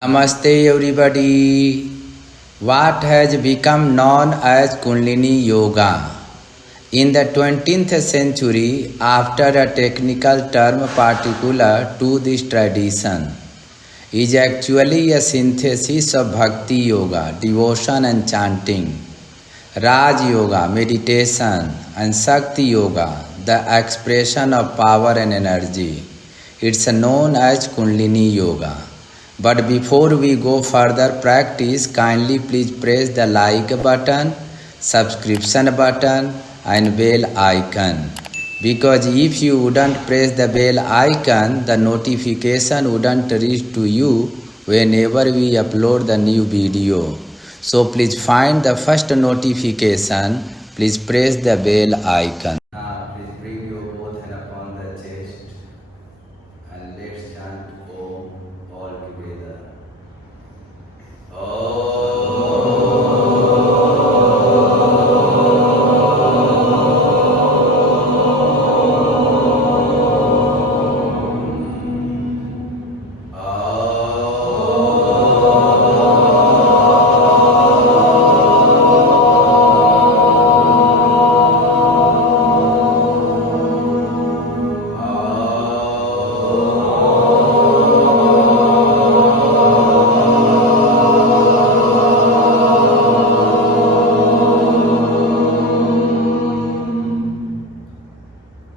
Namaste everybody. What has become known as Kundalini Yoga? In the 20th century, after a technical term particular to this tradition, is actually a synthesis of Bhakti Yoga, devotion and chanting, Raj Yoga, meditation, and Shakti Yoga, the expression of power and energy. It's known as Kundalini Yoga. But before we go further practice, kindly please press the like button, subscription button and bell icon. Because if you wouldn't press the bell icon, the notification wouldn't reach to you whenever we upload the new video. So please find the first notification, please press the bell icon. Now please bring your both hand upon the chest and let's chant Om all together.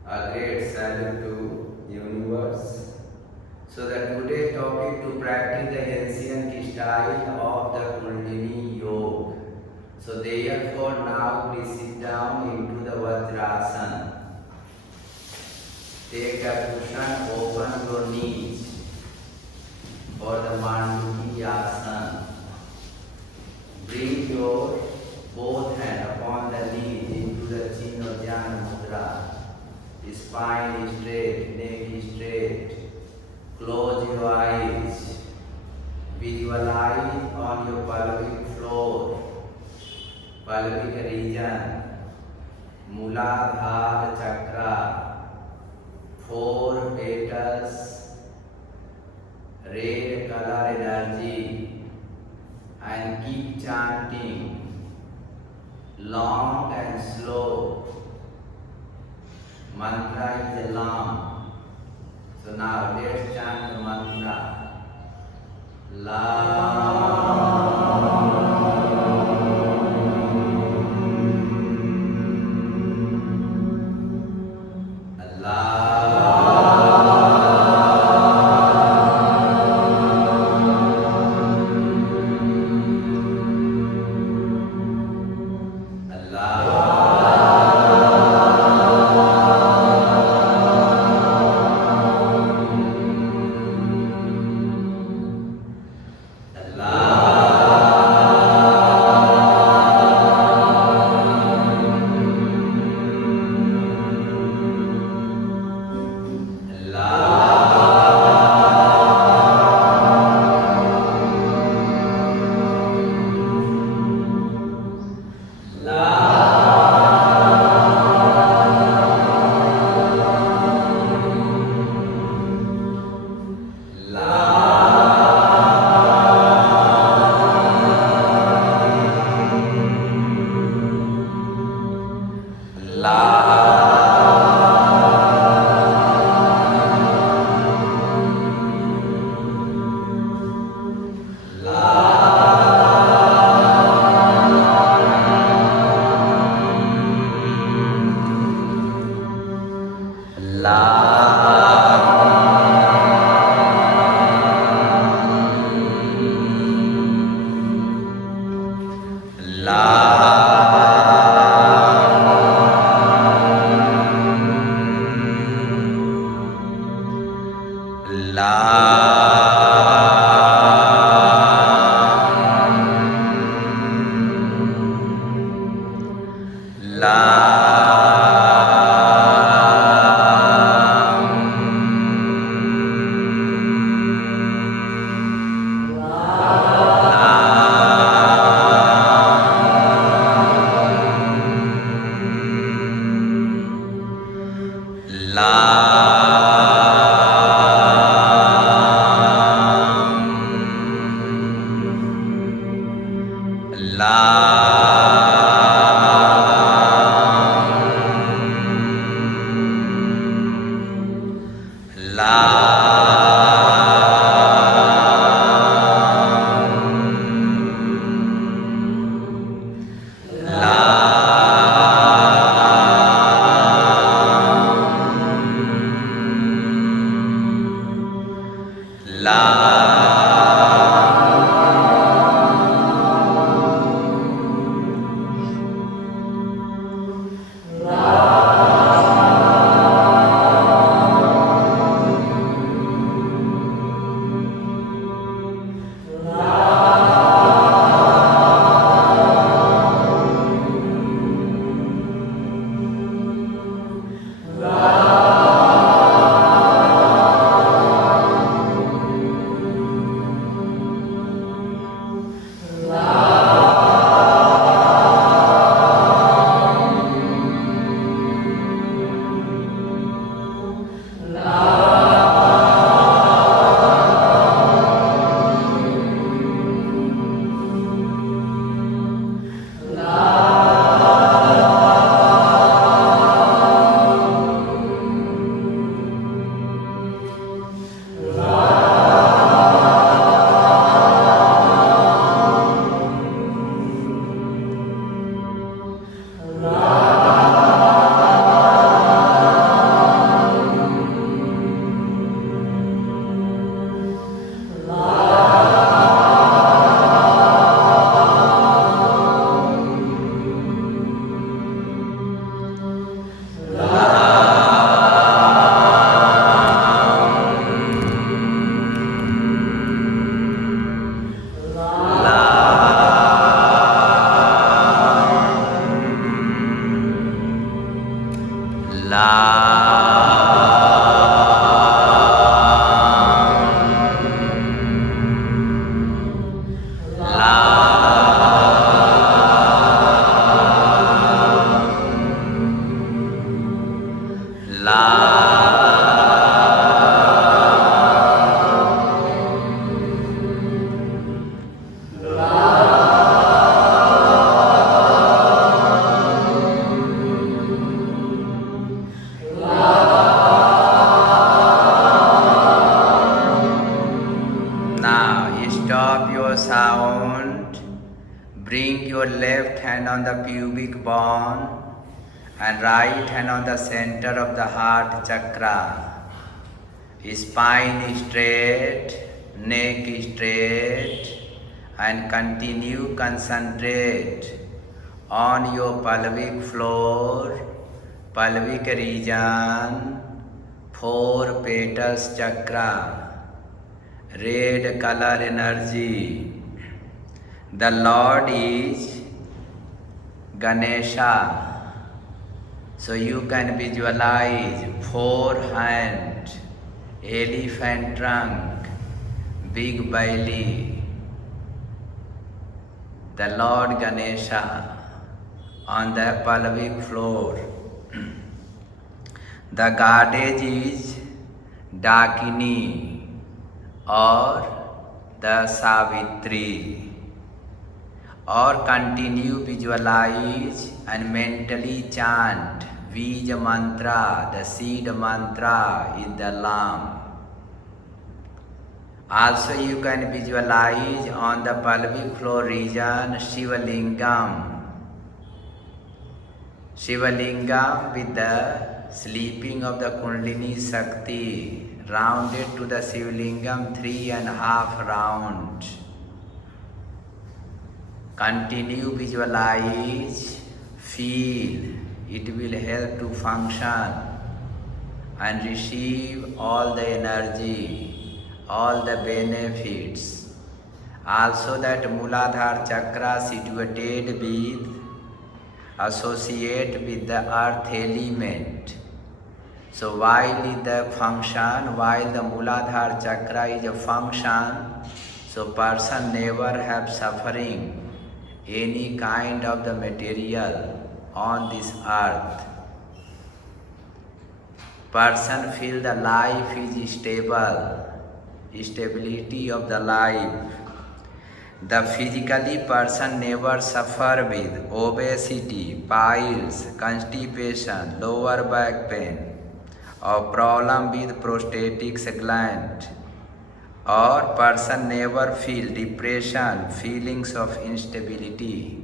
A great salute to universe. So the today's topic to practice the ancient style of the Kundalini Yoga. So therefore now please sit down into the Vajrasana. Take a cushion, open your knees for the Manduki Asana. Bring your both hands upon the knees into the Chinno Dhyana Mudra. Spine is straight, neck is straight. Close your eyes. Visualize on your pelvic floor, pelvic region, Muladhara chakra, 4 petals, red color energy, and keep chanting long and slow. Mantra is long. So now let's chant the mantra. La. Bring your left hand on the pubic bone and right hand on the center of the heart chakra. Spine straight, neck straight, and continue concentrate on your pelvic floor, pelvic region, 4 petals chakra, red color energy. The Lord is Ganesha. So you can visualize 4 hands, elephant trunk, big belly. The Lord Ganesha on the pelvic floor. The goddess is Dakini or the Savitri. Or continue visualize and mentally chant Bij mantra, the seed mantra in the lamb. Also you can visualize on the pelvic floor region Shivalingam. Shivalingam with the sleeping of the Kundalini Shakti rounded to the Shivalingam 3.5 rounds. Continue visualize, feel, it will help to function and receive all the energy, all the benefits. Also that Muladhara chakra situated with, associate with the earth element. So while in the function, while the Muladhara chakra is a function, so person never have suffering any kind of the material on this earth. Person feel the life is stable, stability of the life. The physically person never suffer with obesity, piles, constipation, lower back pain, or problem with prostatic gland, or person never feel depression, feelings of instability.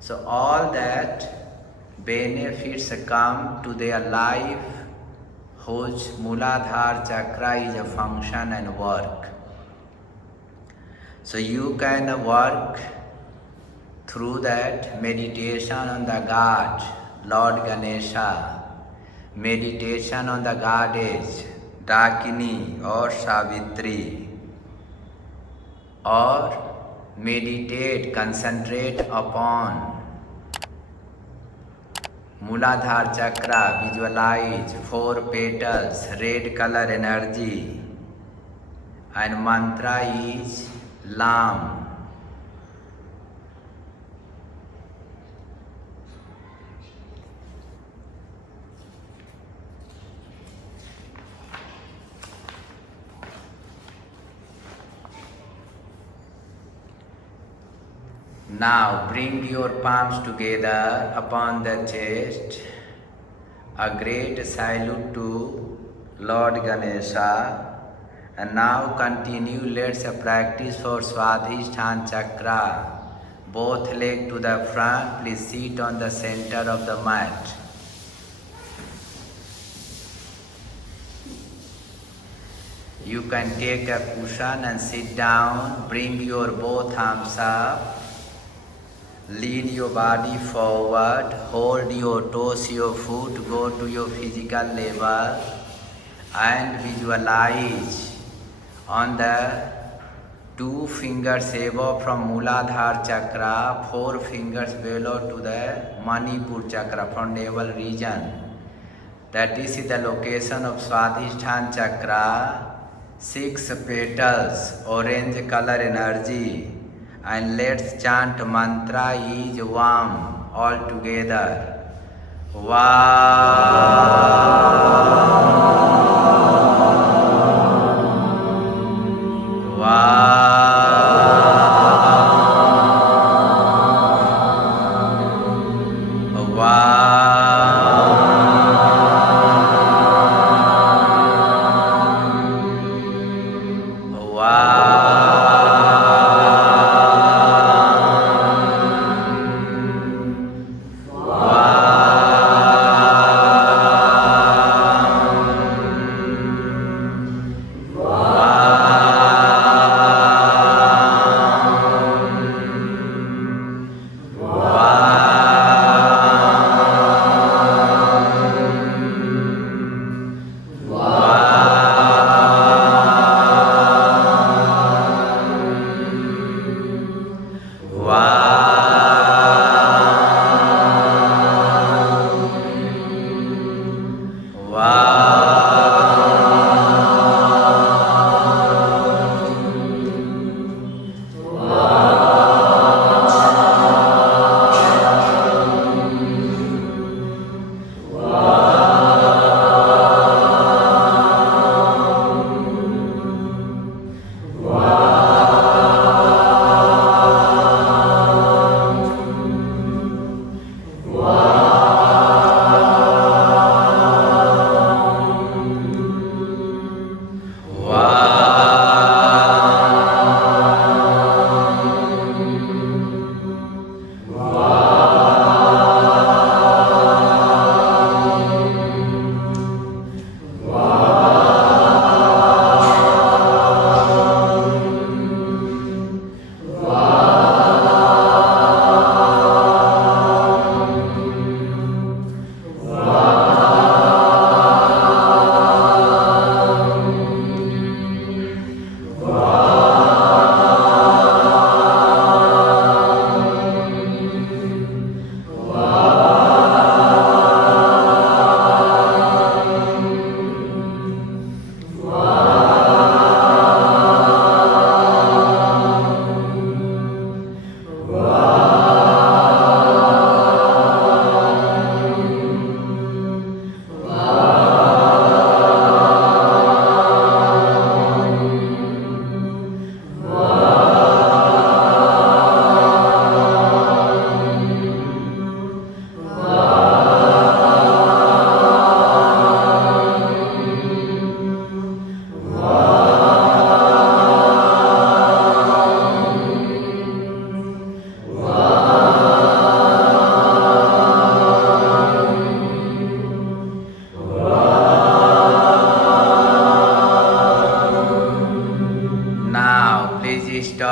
So all that benefits come to their life whose Muladhara chakra is a function and work. So you can work through that meditation on the God, Lord Ganesha, meditation on the goddess, Dakini or Savitri, or meditate, concentrate upon Muladhara chakra, visualize 4 petals, red color energy, and mantra is Lam. Now bring your palms together upon the chest. A great salute to Lord Ganesha. And now continue, let's practice for Swadhisthana Chakra. Both legs to the front, please sit on the center of the mat. You can take a cushion and sit down, bring your both arms up. Lean your body forward, hold your toes, your foot, go to your physical level and visualize on the 2 fingers above from Muladhara chakra, 4 fingers below to the Manipur chakra from navel region. That is the location of Swadhisthana chakra. 6 petals, orange color energy. And let's chant mantra is Vam all together.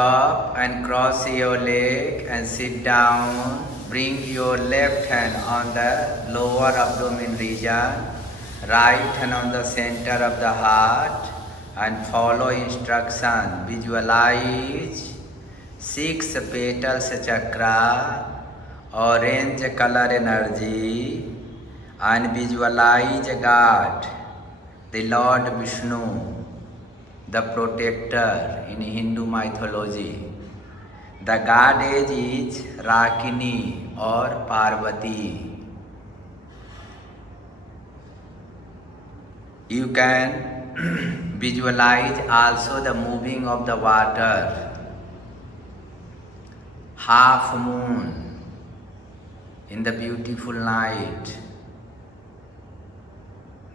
up and cross your leg and sit down. Bring your left hand on the lower abdomen region, right hand on the center of the heart, and follow instruction. Visualize 6 petals chakra, orange color energy, and visualize God, the Lord Vishnu, the protector in Hindu mythology. The goddess is Rakini or Parvati. You can visualize also the moving of the water, half moon in the beautiful night,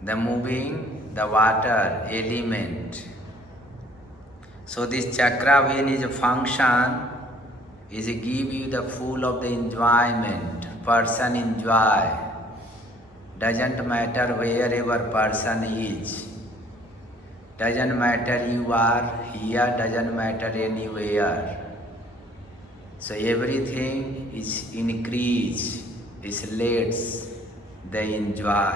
the moving the water element. So this chakra when is a function is give you the full of the enjoyment. Person enjoy. Doesn't matter wherever person is. Doesn't matter you are here, doesn't matter anywhere. So everything is increase, is lets they enjoy.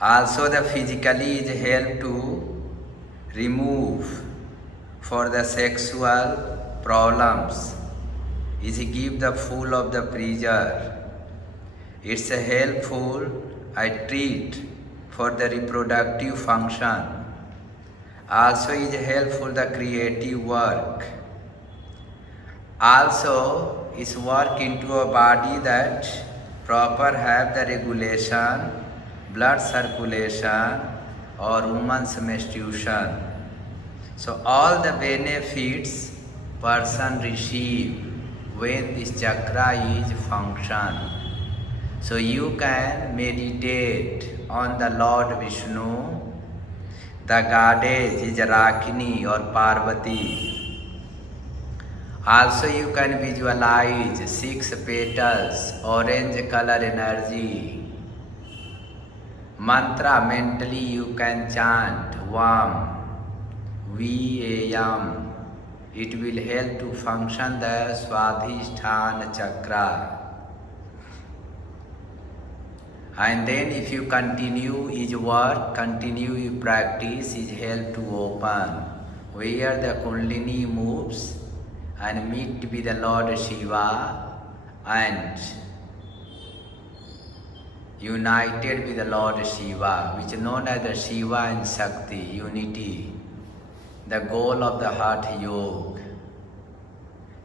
Also the physically is help to remove for the sexual problems, is give the full of the pleasure. It's a helpful I treat for the reproductive function. Also is helpful the creative work. Also is work into a body that proper have the regulation, blood circulation or woman's menstruation. So all the benefits person receive when this chakra is function. So you can meditate on the Lord Vishnu. The goddess is Rakini or Parvati. Also you can visualize 6 petals, orange color energy. Mantra mentally you can chant Vam. VAM. It will help to function the Swadhisthana chakra. And then if you continue his work, continue your practice, is help to open where the Kundalini moves and meet with the Lord Shiva and united with the Lord Shiva, which is known as the Shiva and Shakti, unity. The goal of the heart yoga.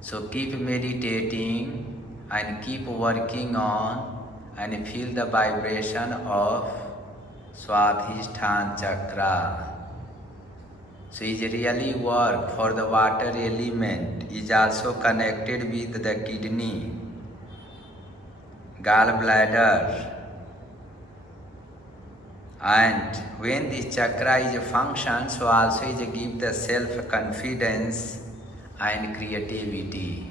So keep meditating and keep working on and feel the vibration of Swadhisthana chakra. So it really work for the water element, is also connected with the kidney, gallbladder. And when this chakra is a function, so also is give the self-confidence and creativity.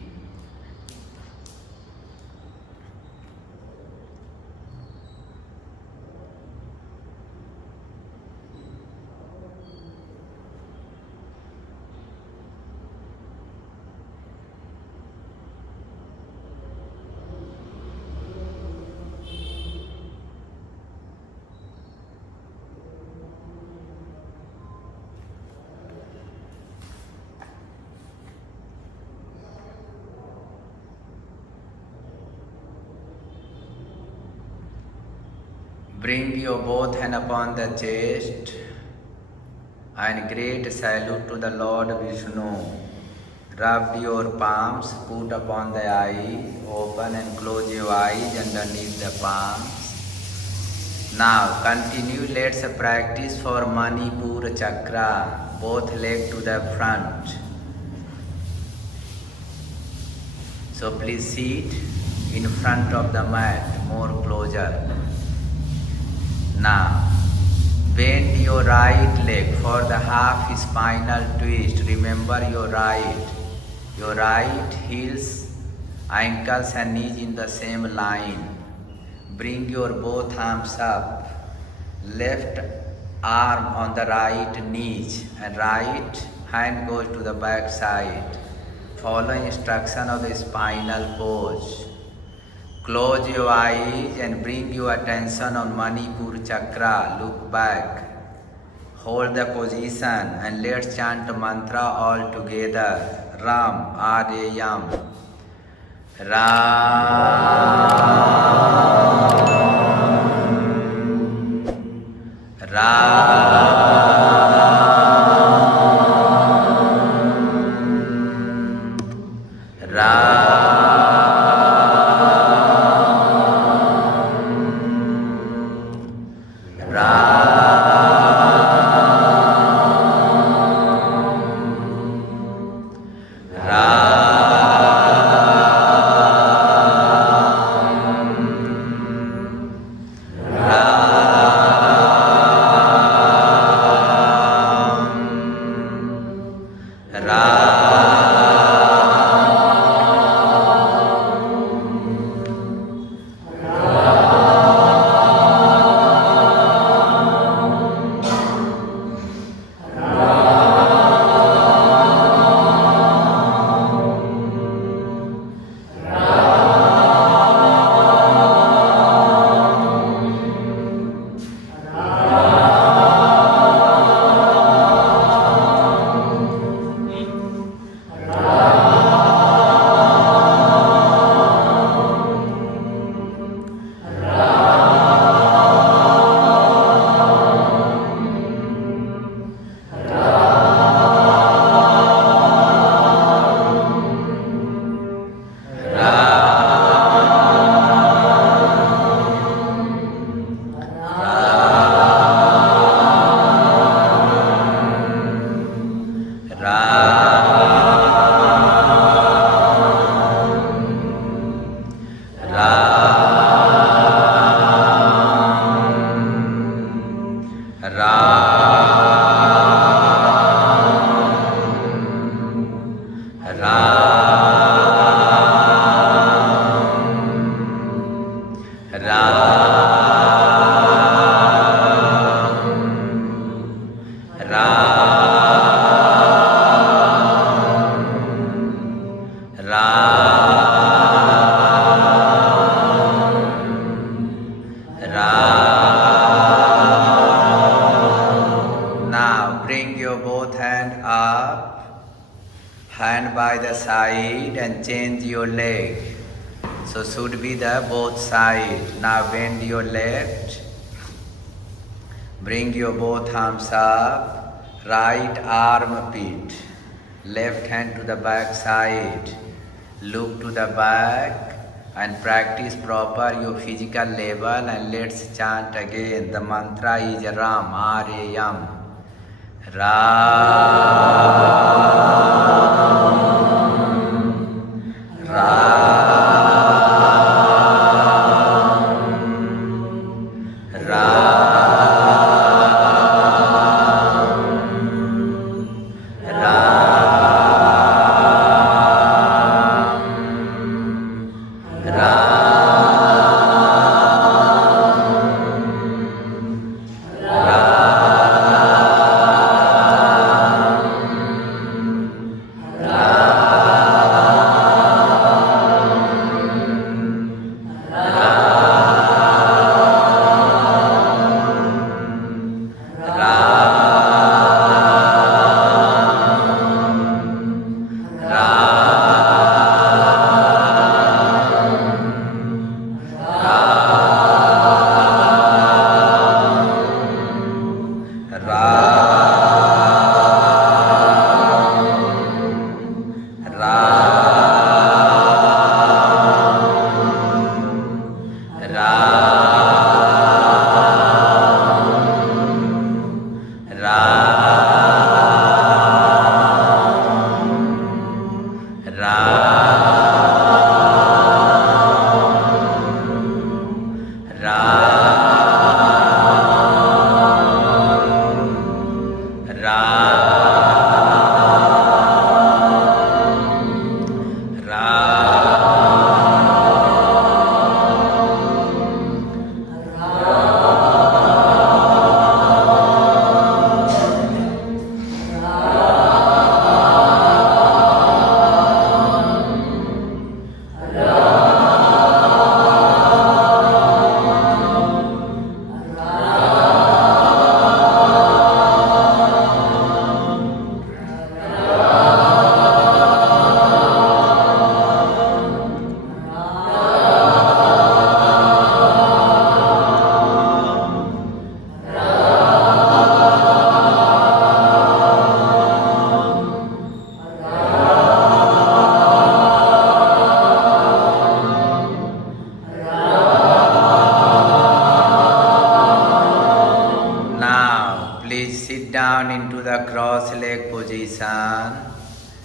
Bring your both hands upon the chest and great salute to the Lord Vishnu. Rub your palms, put upon the eyes, open and close your eyes underneath the palms. Now continue, let's practice for Manipura chakra, both legs to the front. So please sit in front of the mat, more closer. Now, bend your right leg for the half spinal twist. Remember your right heels, ankles and knees in the same line. Bring your both arms up. Left arm on the right knees and right hand goes to the back side. Follow instruction of the spinal pose. Close your eyes and bring your attention on Manipur chakra. Look back. Hold the position and let's chant mantra all together. Ram, Areyam. Ram. Ram. Ram. Now bring your both hand up, hand by the side and change your leg. So should be the both side. Now bend your left, bring your both arms up, right arm pit, left hand to the back side, look to the back and practice proper your physical level and let's chant again. The mantra is Ram, Areyam. Ram. Ram. Ram. Ram.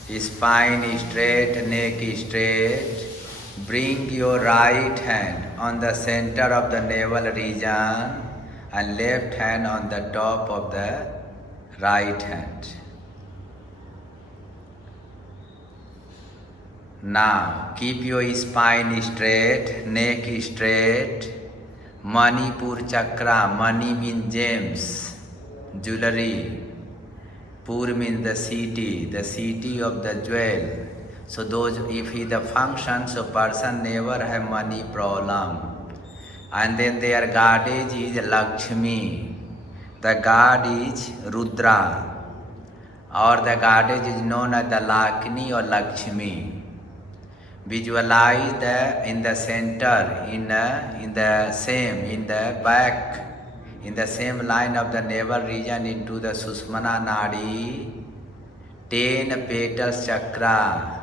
cushion, spine straight, neck straight. Bring your right hand on the center of the navel region and left hand on the top of the right hand. Now keep your spine straight, neck straight. Manipur chakra, mani means gems, jewelry. Pur means the city of the jewel. So those, if he the function, so person never have money problem. And then their goddess is Lakshmi. The god is Rudra, or the goddess is known as the Lakini or Lakshmi. Visualize in the center, in the back, in the same line of the navel region into the Sushumna Nadi, 10 petals chakra,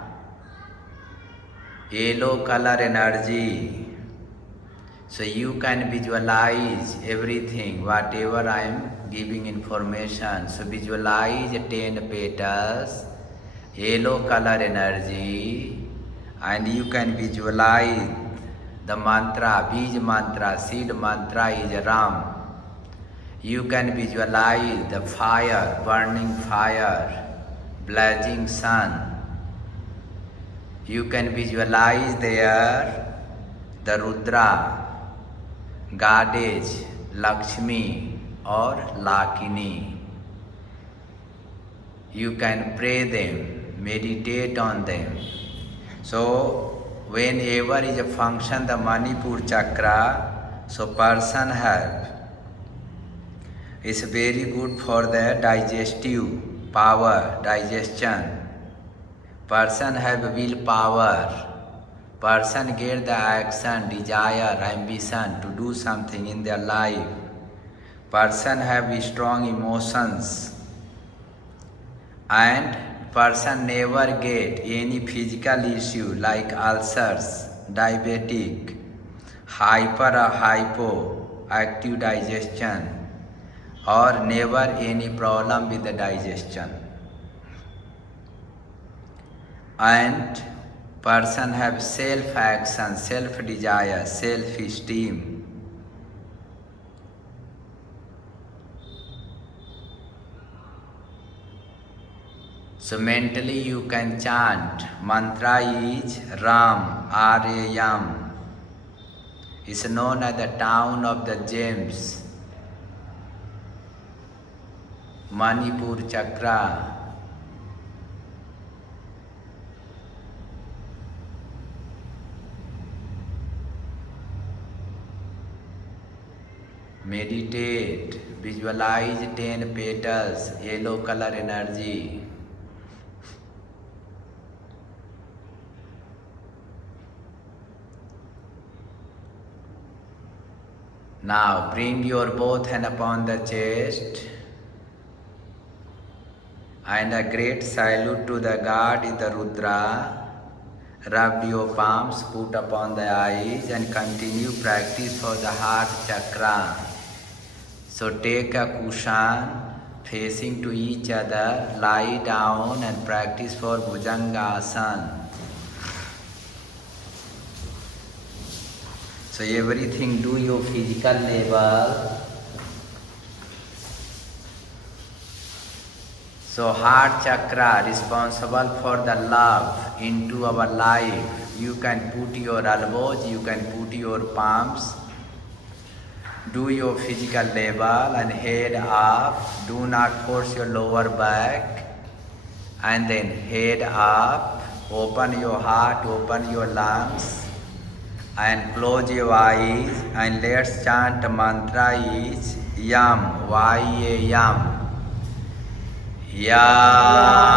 yellow color energy. So you can visualize everything, whatever I am giving information. So visualize 10 petals, yellow color energy, and you can visualize the mantra, Bij mantra, seed mantra is Ram. You can visualize the fire, burning fire, blazing sun. You can visualize there the Rudra, goddess, Lakshmi or Lakini. You can pray them, meditate on them. So whenever is a function the Manipur chakra, so person have, is very good for the digestive power, digestion. Person have will power. Person get the action, desire, ambition to do something in their life. Person have strong emotions. And person never get any physical issue like ulcers, diabetic, hyper or hypo, active digestion, or never any problem with the digestion. And person have self-action, self-desire, self-esteem. So mentally you can chant, mantra is Ram, R-A-M. It's known as the town of the gems, Manipur chakra. Meditate, visualize 10 petals, yellow color energy. Now bring your both hand upon the chest and a great salute to the god in the Rudra. Rub your palms, put upon the eyes and continue practice for the heart chakra. So take a cushion facing to each other, lie down and practice for Bhujanga Asana. So everything do your physical level. So heart chakra responsible for the love into our life. You can put your elbows, you can put your palms. Do your physical level and head up. Do not force your lower back. And then head up. Open your heart, open your lungs. And close your eyes. And let's chant the mantra is Yam, Y-A-M. Yam.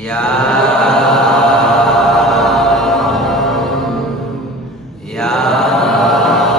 या या या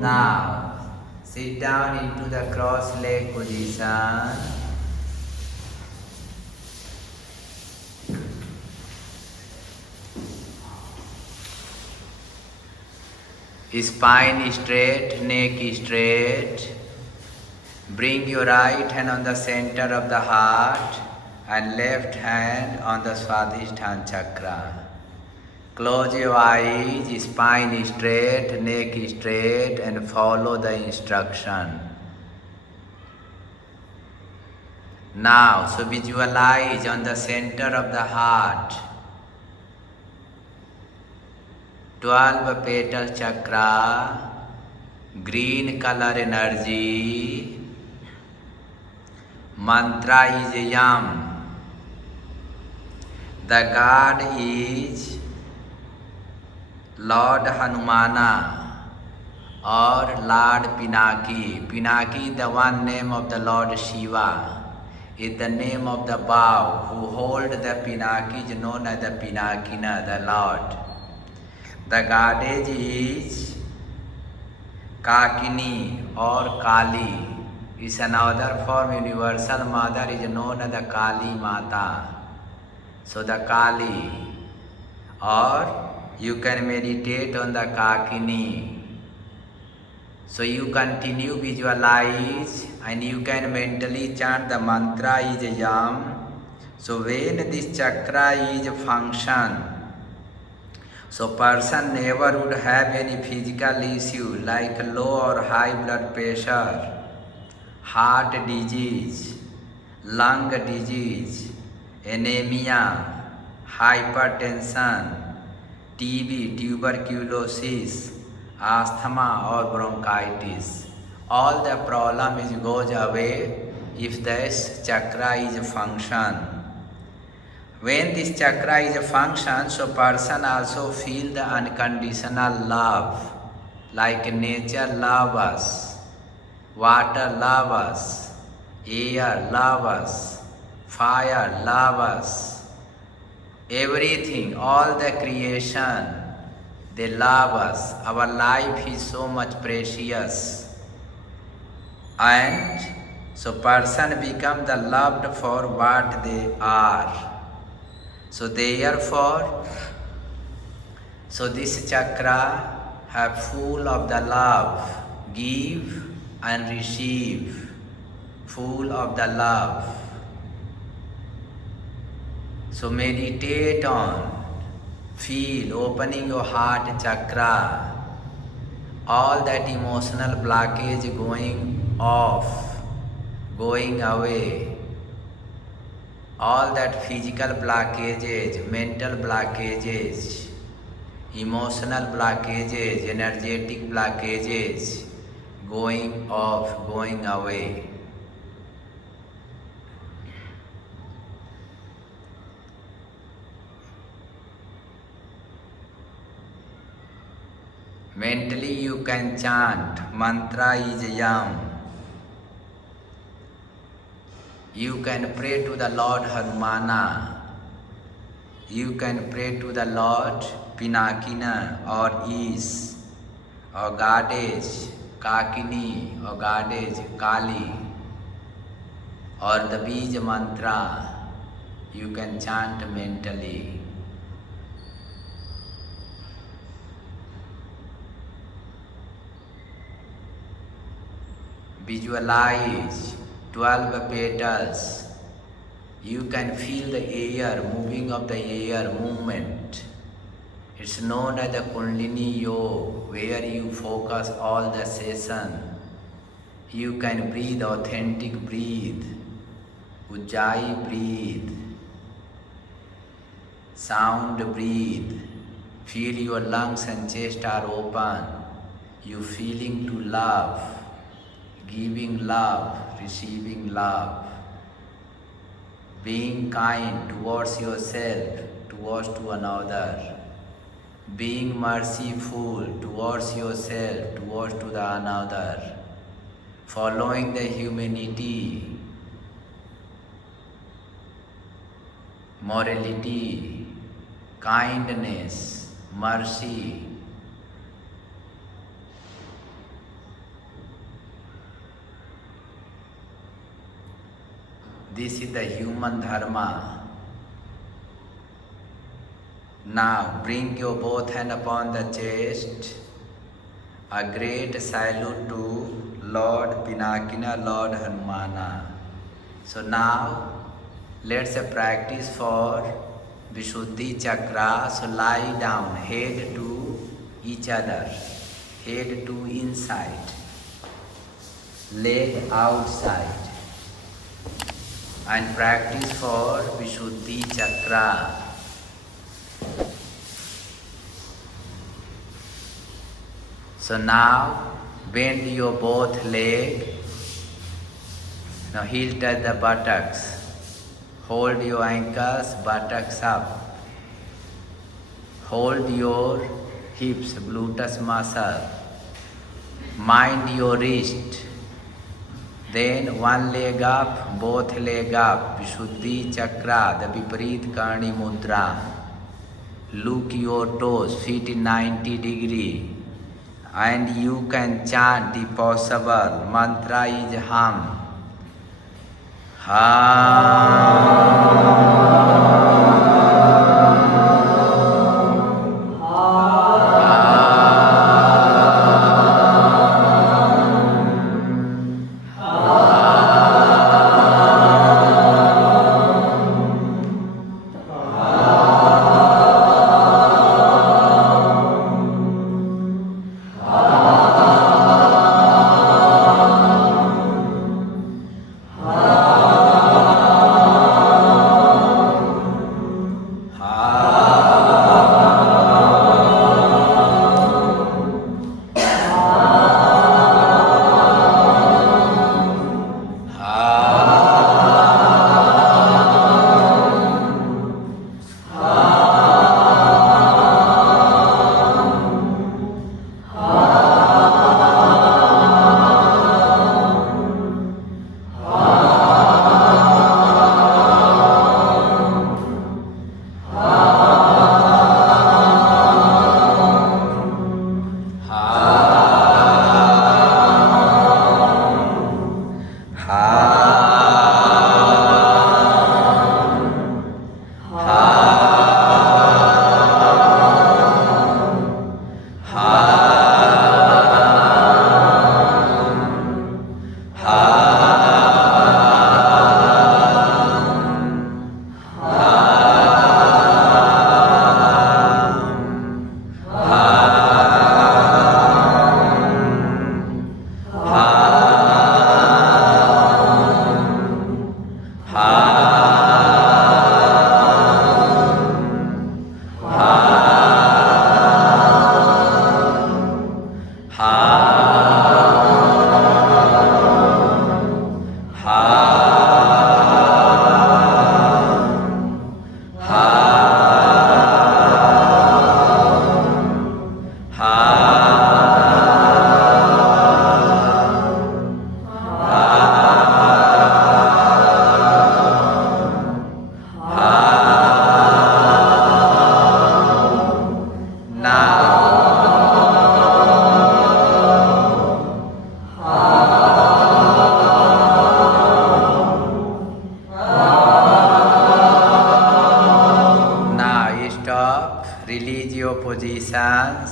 Now, sit down into the cross-leg position. Spine straight, neck straight. Bring your right hand on the center of the heart and left hand on the Swadhisthana chakra. Close your eyes, spine straight, neck straight, and follow the instruction. Now, so visualize on the center of the heart 12 petal chakra, green color energy. Mantra is Yam. The god is Lord Hanumana or Lord Pinaki. Pinaki, the one name of the Lord Shiva, is the name of the bow who hold the Pinaki is known as the Pinakina, the Lord. The goddess is Kakini or Kali. Is another form. Universal mother is known as the Kali Mata. So the Kali, or you can meditate on the Kakini. So you continue visualize and you can mentally chant the mantra is Yam. So when this chakra is function, so person never would have any physical issue like low or high blood pressure, heart disease, lung disease, anemia, hypertension, TB, tuberculosis, asthma or bronchitis. All the problem is goes away if this chakra is function. When this chakra is a function, so person also feel the unconditional love, like nature love us, water love us, air love us, fire love us, everything, all the creation, they love us. Our life is so much precious. And so person become the loved for what they are. So therefore, so this chakra have full of the love, give and receive, full of the love. So meditate on, feel, opening your heart chakra. all that emotional blockage going off, going away, all that physical blockages, mental blockages, emotional blockages, energetic blockages, going off, going away. Mentally you can chant, mantra is yam. You can pray to the Lord Hanumana. You can pray to the Lord Pinakina or Is or Goddess Kakini or Goddess Kali or the Bij mantra. You can chant mentally. Visualize 12 petals. You can feel the air, moving of the air, movement. It's known as the Kundalini Yoga, where you focus all the session. You can breathe authentic breathe, Ujjayi breathe, sound breathe. Feel your lungs and chest are open. You feeling to love, giving love, receiving love. Being kind towards yourself, towards to another. Being merciful towards yourself, towards to the another. Following the humanity, morality, kindness, mercy. This is the human dharma. Now bring your both hands upon the chest. A great salute to Lord Pinakina, Lord Hanumana. So now let's practice for Vishuddhi Chakra. So lie down, head to each other, head to inside, leg outside. And practice for Vishuddhi Chakra. So now bend your both leg. Now heel touch the buttocks. Hold your ankles, buttocks up. Hold your hips, gluteus muscle. Mind your wrist. Then one leg up, both leg up, Vishuddhi Chakra, the Viparit Karni Mudra. Look your toes, feet in 90 degree. And you can chant the possible mantra is hum.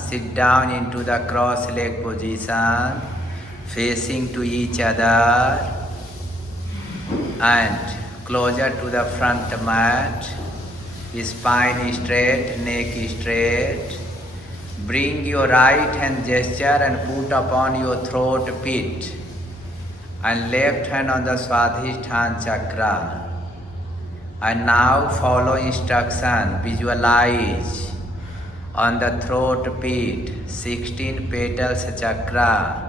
sit down into the cross-leg position, facing to each other and closer to the front mat, spine straight, neck straight. Bring your right hand gesture and put upon your throat pit and left hand on the Swadhisthana chakra. And now follow instruction. Visualize on the throat pit 16 petals chakra.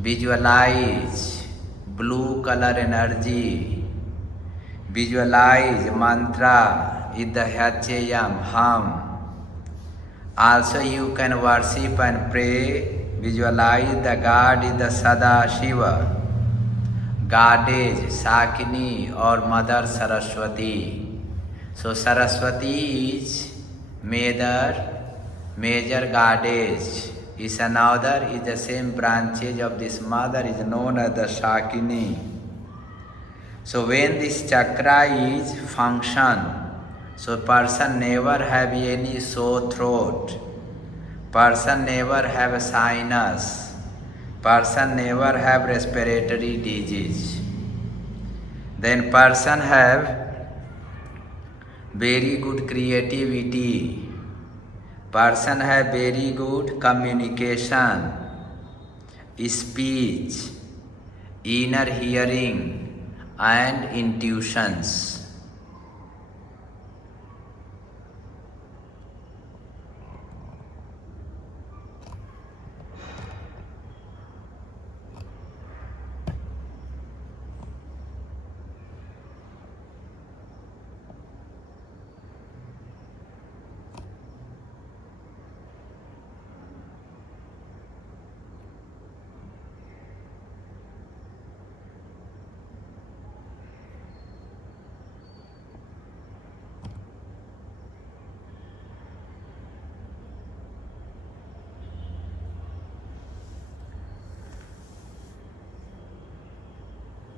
Visualize blue color energy. Visualize mantra Idhayacheyam hum. Also you can worship and pray. Visualize the god is the Sada Shiva, goddess Sakini or Mother Saraswati. So Saraswati is major goddess. Is another is the same branches of this mother is known as the Sakini. So when this chakra is function, so person never have any sore throat, person never have sinus, person never have respiratory disease. Then person have very good creativity, person have very good communication, speech, inner hearing and intuitions.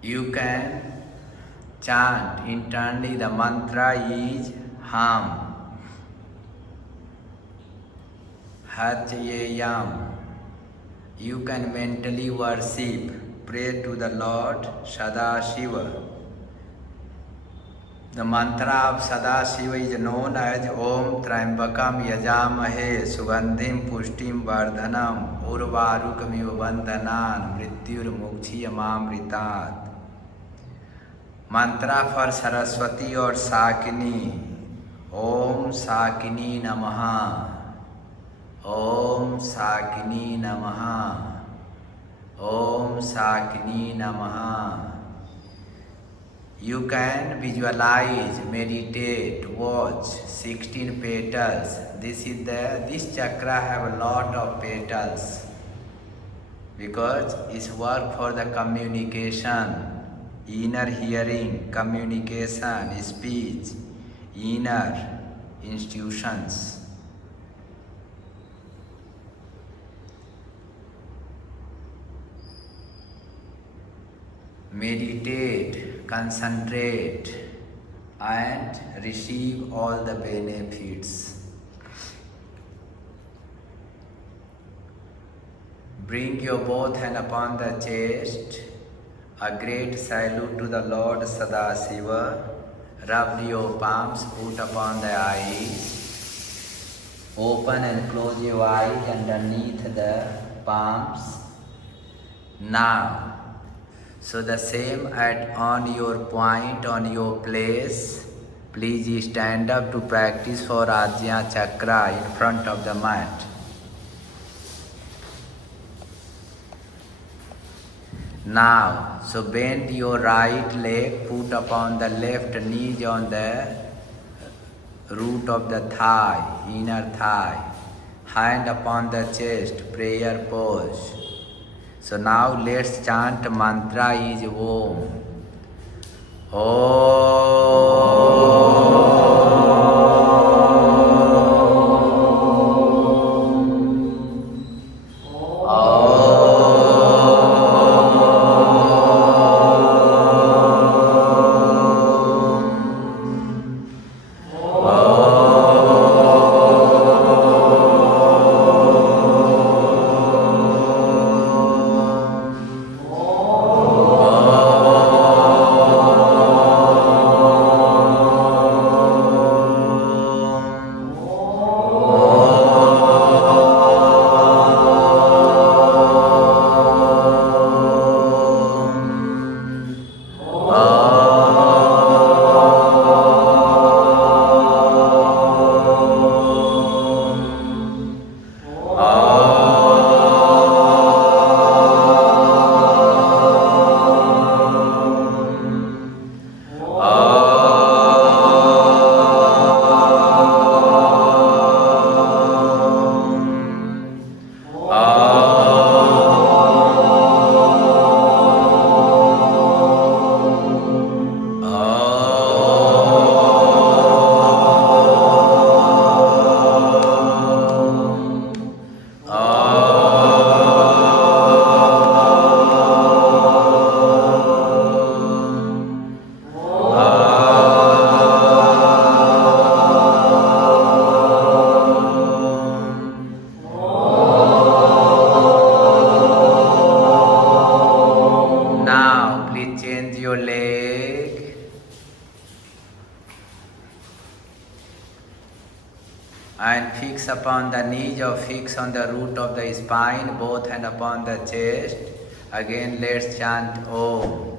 You can chant internally. The mantra is Hum. Hachayam. You can mentally worship, pray to the Lord Sadashiva. The mantra of Sadashiva is known as Om Triambakam Yajamahe Sugandhim Pushtim Vardhanam Urvarukamiva Vandhanan Mrityur Mukshiyamamritat. Mantra for Saraswati or Sakini. Om Sakini Namaha. Om Sakini Namaha. Om Sakini Namaha. You can visualize, meditate, watch 16 petals. This chakra have a lot of petals because it's work for the communication. Inner hearing, communication, speech, inner institutions. Meditate, concentrate, and receive all the benefits. Bring your both hands upon the chest. A great salute to the Lord Sadashiva. Rub your palms, put upon the eyes. Open and close your eyes underneath the palms. Now, so the same on your point, on your place. Please stand up to practice for Ajna Chakra in front of the mat. Now, so bend your right leg, put upon the left knee on the root of the thigh, inner thigh. Hand upon the chest, prayer pose. So now let's chant mantra is Om. fix upon the knees or fix on the root of the spine, both hand upon the chest. Again let's chant Om.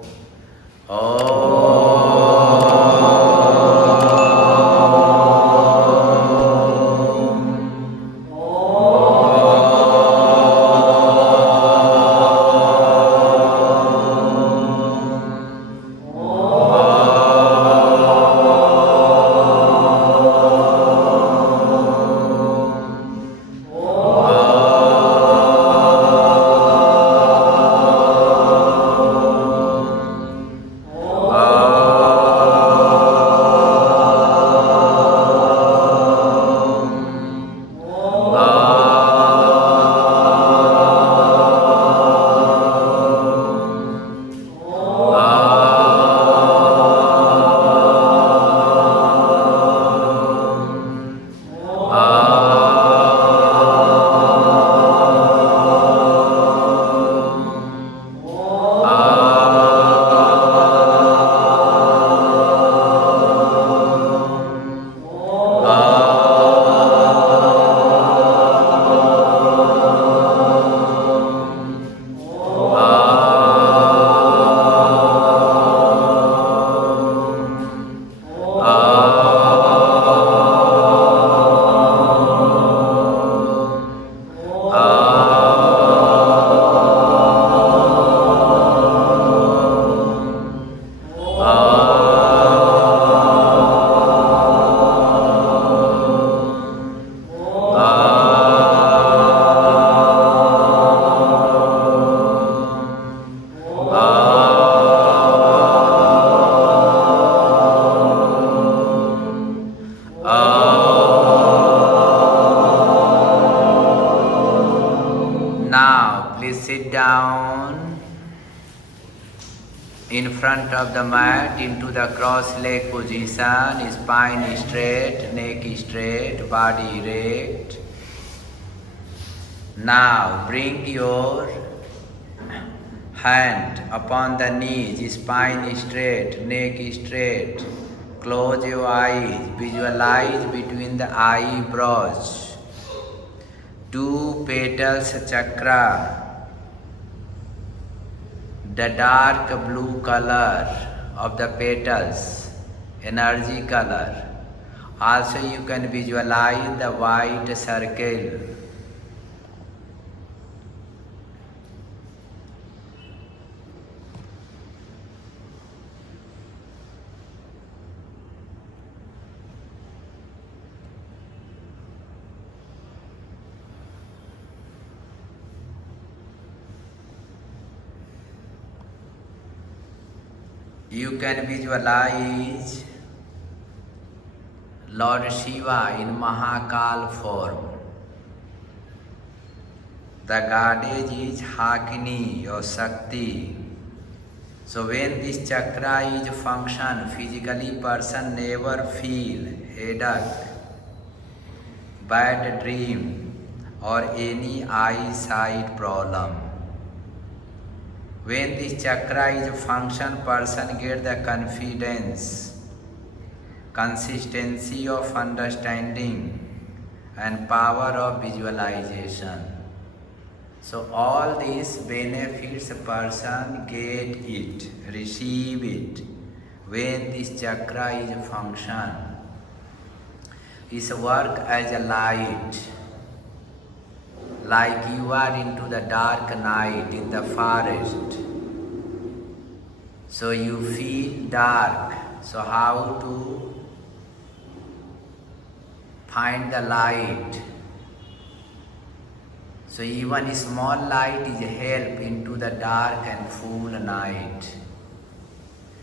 Sit down in front of the mat into the cross-leg position, spine straight, neck straight, body erect. Now bring your hand upon the knees, spine straight, neck straight. Close your eyes, visualize between the eyebrows two petals chakra, the dark blue color of the petals, energy color. Also you can visualize the white circle. You can visualize Lord Shiva in Mahakal form. The goddess is Hakini or Shakti. So when this chakra is function, physically person never feel headache, bad dream or any eyesight problem. When this chakra is function, person get the confidence, consistency of understanding and power of visualization. So all these benefits person get it, receive it when this chakra is function. It work as a light, like you are into the dark night in the forest. So you feel dark. So how to find the light? So even a small light is a help into the dark and full night.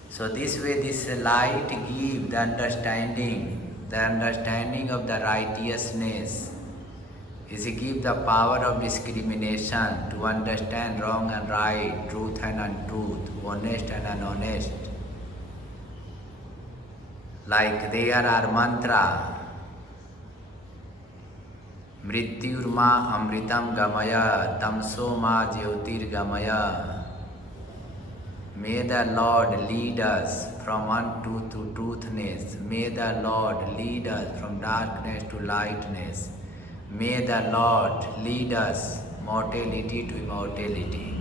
So this way this light gives the understanding of the righteousness. It gives the power of discrimination to understand wrong and right, truth and untruth, honest and unhonest. Like there are mantra, Mrityurma amritam gamaya, tamso ma jyotir gamaya. May the Lord lead us from untruth to truthness. May the Lord lead us from darkness to lightness. May the Lord lead us mortality to immortality.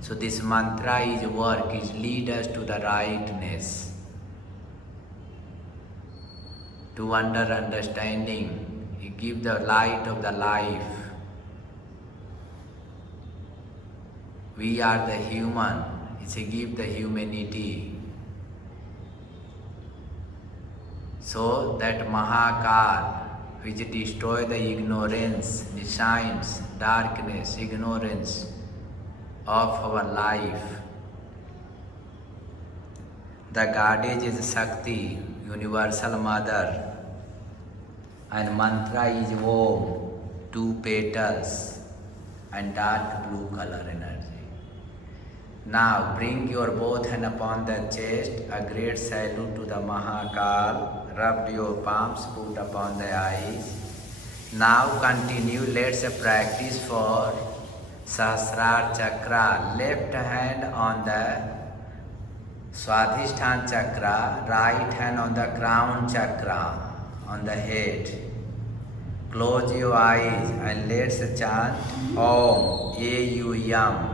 So this mantra is work, is lead us to the rightness, to understanding. It give the light of the life. We are the human. It's a give the humanity. So that Mahakal, which destroy the ignorance, the science, darkness, ignorance of our life. The goddess is Shakti, universal mother, and mantra is Om, 2 petals and dark blue color energy. Now bring your both hand upon the chest, a great salute to the Mahakal. Rub your palms, put upon the eyes. Now continue, let's practice for Sahasrara Chakra. Left hand on the Swadhisthana Chakra, right hand on the Crown Chakra, on the head. Close your eyes and let's chant Om, A-U-M.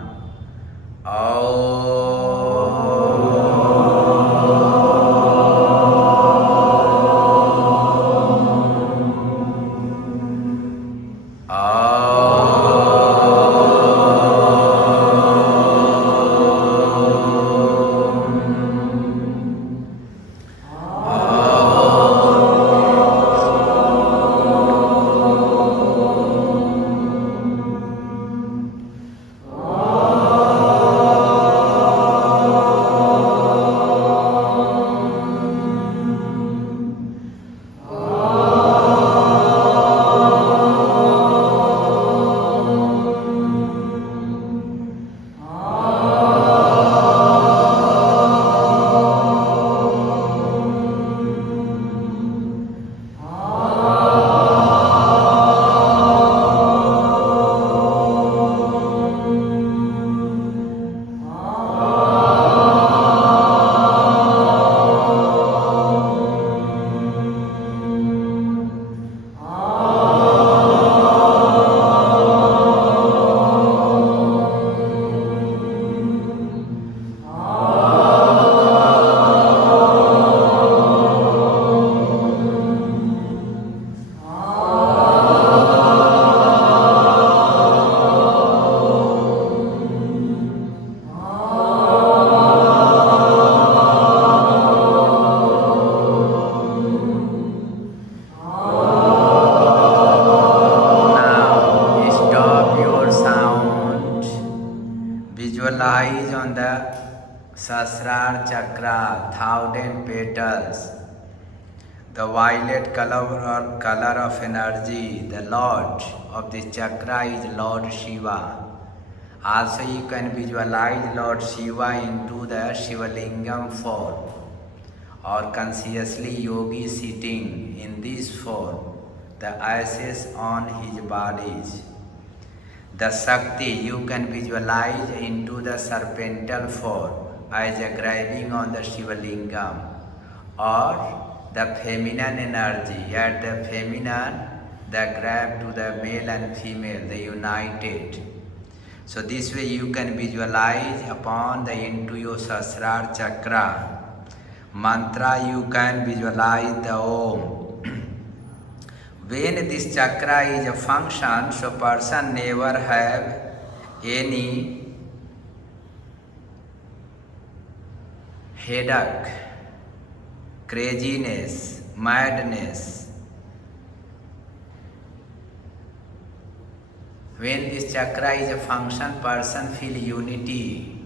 Visualize on the Sahasrara Chakra, 1000 petals, the violet color of energy. The Lord of this chakra is Lord Shiva. Also you can visualize Lord Shiva into the Shivalingam form, or consciously yogi sitting in this form, the ashes on his bodies. The Shakti you can visualize into the serpental form as a grabbing on the Shivalingam, or the feminine energy, at the feminine, the grab to the male and female, the united. So this way you can visualize upon the into your Sahasrara Chakra. Mantra you can visualize the Om. When this chakra is a function, so person never have any headache, craziness, madness. When this chakra is a function, person feel unity.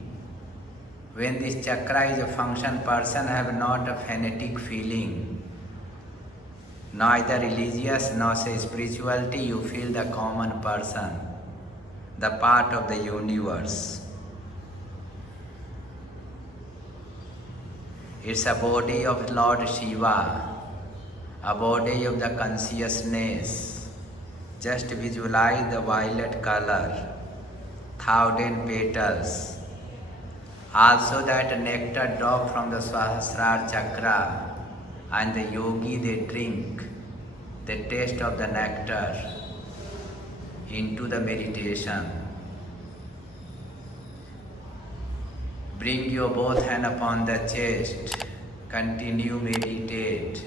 When this chakra is a function, person have not a fanatic feeling. Neither religious nor say spirituality, you feel the common person, the part of the universe. It's a body of Lord Shiva, a body of the consciousness. Just visualize the violet color, 1000 petals. Also that nectar drop from the Sahasrara Chakra, and the yogi they drink the taste of the nectar. into the meditation. Bring your both hand upon the chest. Continue meditate.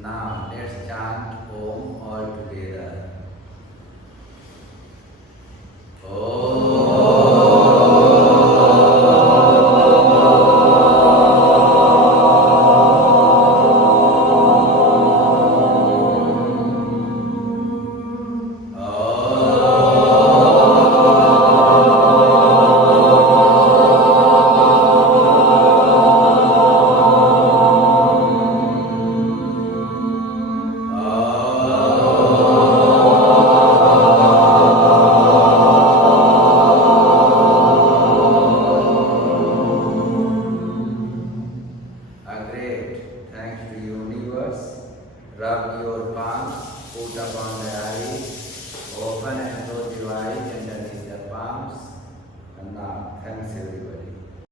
Now let's chant Om all together. Great. Thanks to universe. Rub your palms, put upon the eyes, open and